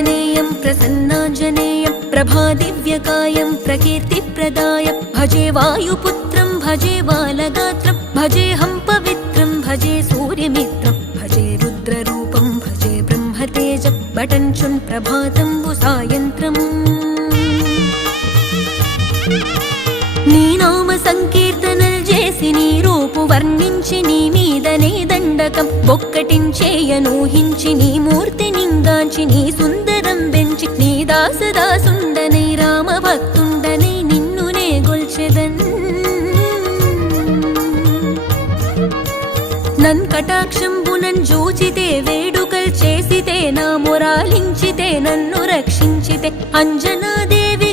प्रसन्नाञ्जनेयं प्रसन्नाञ्जनेयं प्रभादिव्यकायं प्रकीर्तिप्रदायं भजे वायुपुत्रं भजे बालगात्रं भजेऽहं पवित्रं भजे सूर्यमित्रं भजे रुद्ररूपं भजे ब्रह्मतेजं बटञ्चुं प्रभातं सायन्त्रम् నీ నామ సంకీర్తనలు చేసి నీ రూపు వర్ణించి నీ మీదనే దండకం ఒక్కటించేయనూహించి నీ మూర్తి నింగాంచి నీ సుందరం పెంచి నీ దాసదాసుండనై రామ భక్తుండనై నిన్నునే గొల్చెదన్ నన్ కటాక్షంబునన్ జూచితే వేడుకల్ చేసితే నా మొరాలించితే నన్ను రక్షించితే అంజనాదేవి